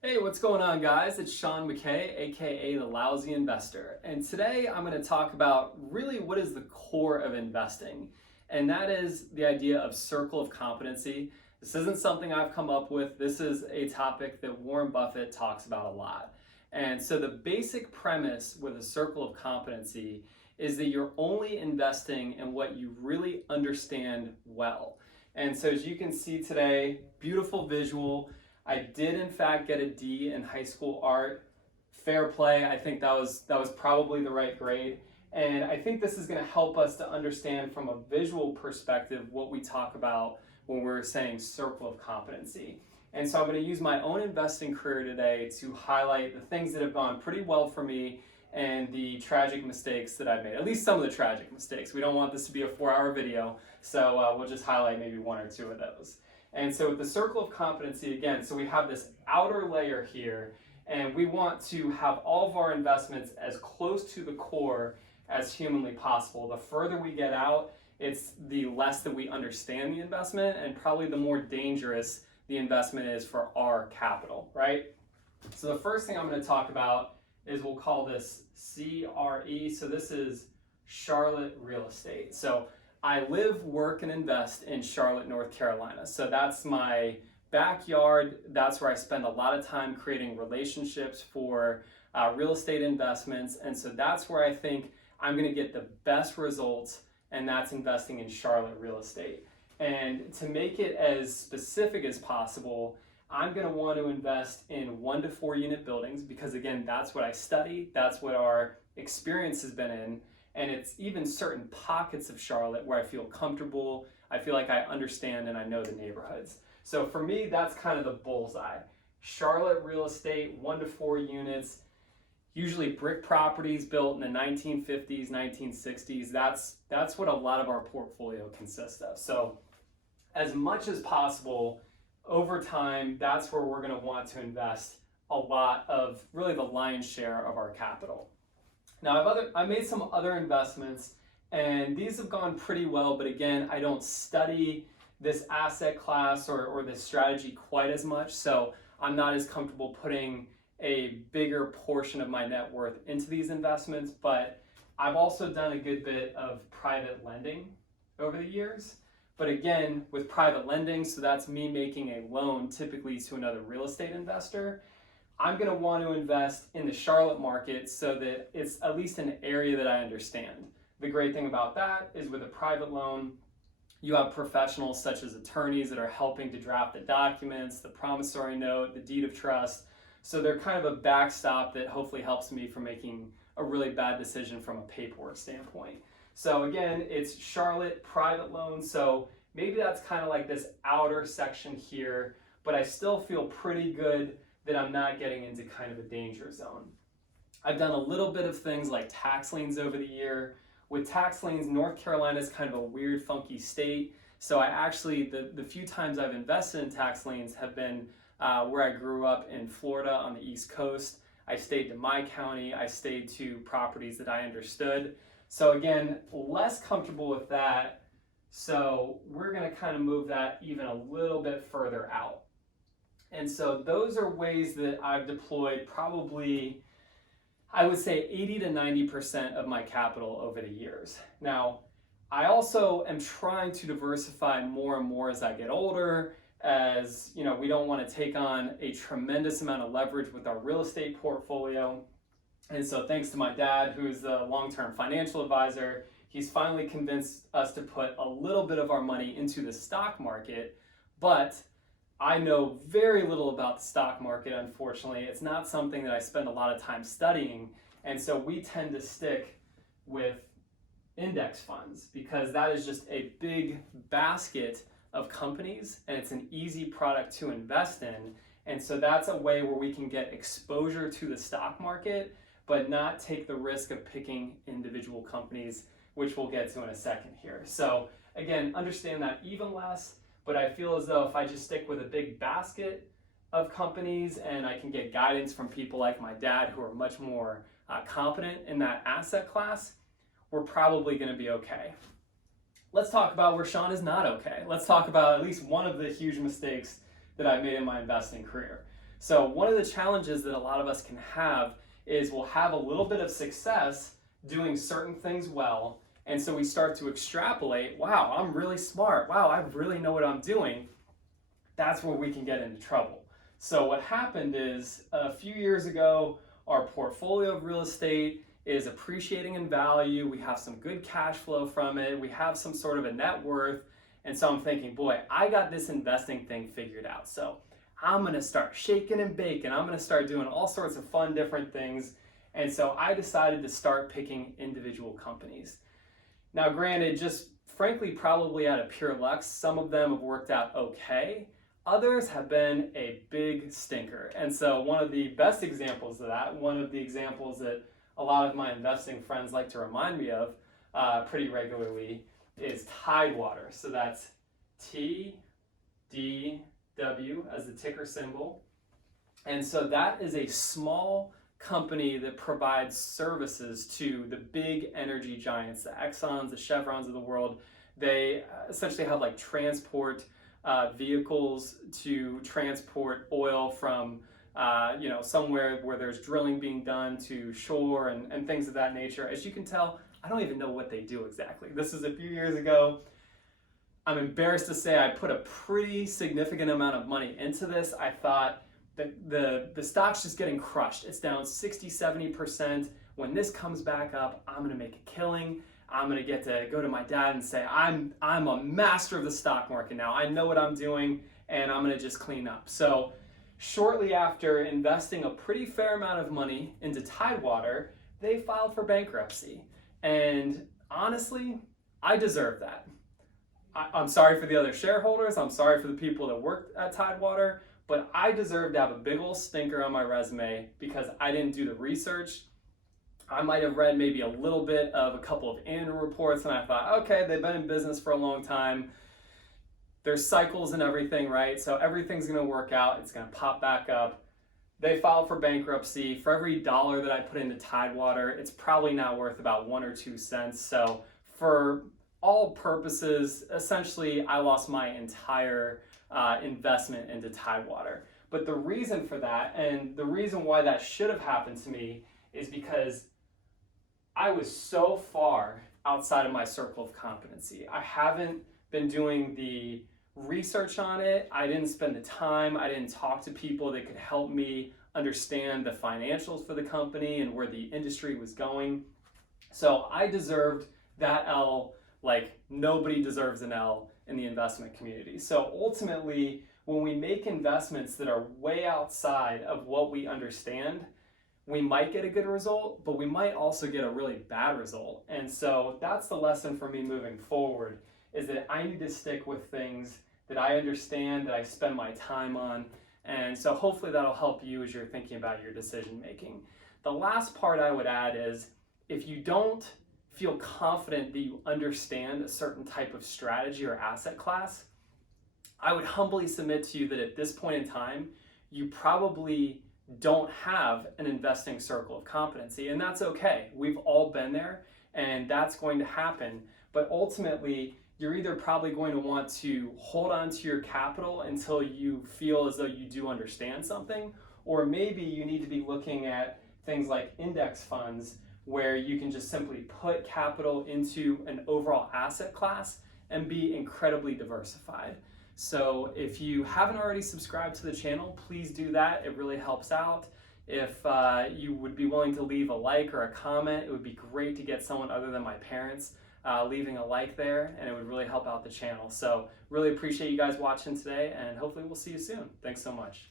Hey, what's going on, guys? It's Sean McKay, aka the Lousy Investor. And today I'm going to talk about really what is the core of investing. And that is the idea of circle of competency. This isn't something I've come up with, this is a topic that Warren Buffett talks about a lot. And so the basic premise with a circle of competency is that you're only investing in what you really understand well. And so as you can see today, beautiful visual. I did in fact get a D in high school art. Fair play. I think that was probably the right grade. And I think this is going to help us to understand from a visual perspective what we talk about when we're saying circle of competency. And so I'm going to use my own investing career today to highlight the things that have gone pretty well for me and the tragic mistakes that I've made. At least some of the tragic mistakes. We don't want this to be a 4-hour video, so we'll just highlight maybe one or two of those. And so with the circle of competency, again, so we have this outer layer here, and we want to have all of our investments as close to the core as humanly possible. The further we get out, it's the less that we understand the investment, and probably the more dangerous the investment is for our capital, right? So the first thing I'm going to talk about is we'll call this CRE. So this is Charlotte real estate. So I live, work, and invest in Charlotte, North Carolina. So that's my backyard. That's where I spend a lot of time creating relationships for real estate investments. And so that's where I think I'm going to get the best results, and that's investing in Charlotte real estate. And to make it as specific as possible, I'm going to want to invest in 1 to 4 unit buildings because, again, that's what I study. That's what our experience has been in. And it's even certain pockets of Charlotte where I feel comfortable, I feel like I understand and I know the neighborhoods. So for me, that's kind of the bullseye. Charlotte real estate, 1 to 4 units, usually brick properties built in the 1950s, 1960s. That's what a lot of our portfolio consists of. So as much as possible, over time, that's where we're going to want to invest a lot of really the lion's share of our capital. Now, I've made some other investments, and these have gone pretty well, but again, I don't study this asset class or this strategy quite as much, so I'm not as comfortable putting a bigger portion of my net worth into these investments, but I've also done a good bit of private lending over the years. But again, with private lending, so that's me making a loan typically to another real estate investor, I'm going to want to invest in the Charlotte market so that it's at least an area that I understand. The great thing about that is with a private loan, you have professionals such as attorneys that are helping to draft the documents, the promissory note, the deed of trust. So they're kind of a backstop that hopefully helps me from making a really bad decision from a paperwork standpoint. So again, it's Charlotte private loan. So maybe that's kind of like this outer section here, but I still feel pretty good that I'm not getting into kind of a danger zone. I've done a little bit of things like tax liens over the year. With tax liens, North Carolina is kind of a weird, funky state. So I actually, the few times I've invested in tax liens have been where I grew up in Florida on the East Coast. I stayed to my county. I stayed to properties that I understood. So again, less comfortable with that. So we're going to kind of move that even a little bit further out. And so those are ways that I've deployed probably, I would say 80 to 90% of my capital over the years. Now, I also am trying to diversify more and more as I get older, as you know, we don't want to take on a tremendous amount of leverage with our real estate portfolio. And so thanks to my dad, who's the long-term financial advisor, he's finally convinced us to put a little bit of our money into the stock market, but I know very little about the stock market, unfortunately. It's not something that I spend a lot of time studying, and so we tend to stick with index funds because that is just a big basket of companies, and it's an easy product to invest in, and so that's a way where we can get exposure to the stock market, but not take the risk of picking individual companies, which we'll get to in a second here. So again, understand that even less, but I feel as though if I just stick with a big basket of companies and I can get guidance from people like my dad who are much more competent in that asset class, we're probably going to be okay. Let's talk about where Sean is not okay. Let's talk about at least one of the huge mistakes that I made in my investing career. So one of the challenges that a lot of us can have is we'll have a little bit of success doing certain things well, and so we start to extrapolate, wow, I'm really smart, wow, I really know what I'm doing. That's where we can get into trouble. So what happened is a few years ago, our portfolio of real estate is appreciating in value. We have some good cash flow from it. We have some sort of a net worth. And so I'm thinking, boy, I got this investing thing figured out. So I'm gonna start shaking and baking. I'm gonna start doing all sorts of fun, different things. And so I decided to start picking individual companies. Now, granted, just frankly, probably out of pure luck, some of them have worked out okay. Others have been a big stinker. And so one of the best examples of that, one of the examples that a lot of my investing friends like to remind me of pretty regularly is Tidewater. So that's TDW as the ticker symbol. And so that is a small company that provides services to the big energy giants, the Exxons, the Chevrons of the world. They essentially have like transport vehicles to transport oil from somewhere where there's drilling being done to shore and things of that nature. As you can tell, I don't even know what they do exactly. This is a few years ago. I'm embarrassed to say I put a pretty significant amount of money into this. I thought that the stock's just getting crushed. It's down 60-70%. When this comes back up, I'm gonna make a killing. I'm gonna get to go to my dad and say, I'm a master of the stock market now. I know what I'm doing, and I'm gonna just clean up. So shortly after investing a pretty fair amount of money into Tidewater, they filed for bankruptcy. And honestly, I deserve that. I'm sorry for the other shareholders. I'm sorry for the people that worked at Tidewater, but I deserve to have a big old stinker on my resume because I didn't do the research. I might have read maybe a little bit of a couple of annual reports and I thought, okay, they've been in business for a long time. There's cycles and everything, right? So everything's gonna work out. It's gonna pop back up. They filed for bankruptcy. For every dollar that I put into Tidewater, it's probably now worth about 1 or 2 cents. So for all purposes, essentially, I lost my entire investment into Tidewater. But the reason for that, and the reason why that should have happened to me, is because I was so far outside of my circle of competency. I haven't been doing the research on it. I didn't spend the time. I didn't talk to people that could help me understand the financials for the company and where the industry was going. So I deserved that L like nobody deserves an L in the investment community. So ultimately, when we make investments that are way outside of what we understand, we might get a good result, but we might also get a really bad result. And so that's the lesson for me moving forward, is that I need to stick with things that I understand, that I spend my time on. And so hopefully that'll help you as you're thinking about your decision making. The last part I would add is, if you don't feel confident that you understand a certain type of strategy or asset class, I would humbly submit to you that at this point in time, you probably don't have an investing circle of competency, and that's okay. We've all been there, and that's going to happen. But ultimately, you're either probably going to want to hold on to your capital until you feel as though you do understand something, or maybe you need to be looking at things like index funds where you can just simply put capital into an overall asset class and be incredibly diversified. So if you haven't already subscribed to the channel, please do that. It really helps out. If you would be willing to leave a like or a comment, it would be great to get someone other than my parents leaving a like there, and it would really help out the channel. So really appreciate you guys watching today, and hopefully we'll see you soon. Thanks so much.